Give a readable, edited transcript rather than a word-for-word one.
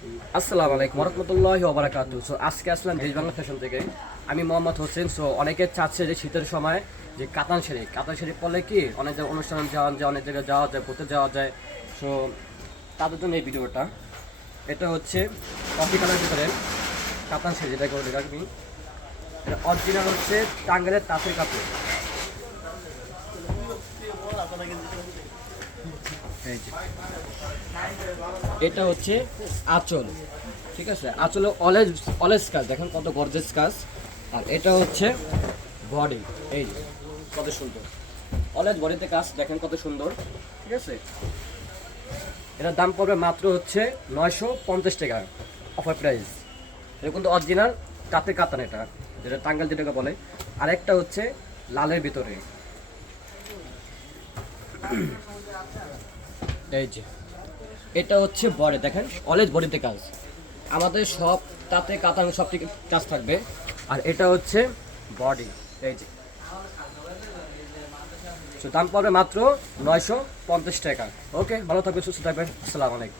আসসালামু আলাইকুম রহমতুল্লাহি ওয়া বারাকাতুহু। সো আজকে আসলাম দেশ বাংলা ফ্যাশন থেকে। আমি মোহাম্মদ হোসেন। সো অনেকে চাচ্ছে যে শীতের সময় যে কাতান শাড়ি পরলে কি অনেক জায়গায় অনুষ্ঠানে যাওয়া যায়, অনেক জায়গায় যাওয়া যায়, ঘুরতে যাওয়া যায়। সো তাদের জন্য এই ভিডিওটা। এটা হচ্ছে কফি কালারের ভিতরে কাতান শাড়ি, যেটা করে আমি এটা অরিজিনাল হচ্ছে টাঙ্গাইলের তাঁতের কাপড়। এই যে এটা হচ্ছে আঁচল, ঠিক আছে? আঁচলে অলেজ অলেজ কাজ, দেখেন কত গর্জেস কাজ। আর এটা হচ্ছে বডি, এই যে কত সুন্দর অলেজ বডিতে কাজ, দেখেন কত সুন্দর, ঠিক আছে? এটার দাম পড়বে মাত্র হচ্ছে 950 টাকা, অফার প্রাইস। এটা কিন্তু অরিজিনাল কাতের কাতান, এটা যেটা টাঙ্গাইল যেটাকে বলে। আর একটা হচ্ছে লালের ভিতরে, এই যে এটা হচ্ছে বডি, দেখেন অলেজ বডিতে কাজ। আমাদের সব তাতে কাতান সব থেকে কাজ থাকবে। আর এটা হচ্ছে বডি, এই যে। তো দাম পড়বে মাত্র 950 টাকা। ওকে, ভালো থাকবে, সুস্থ থাকবেন। আসসালামু আলাইকুম।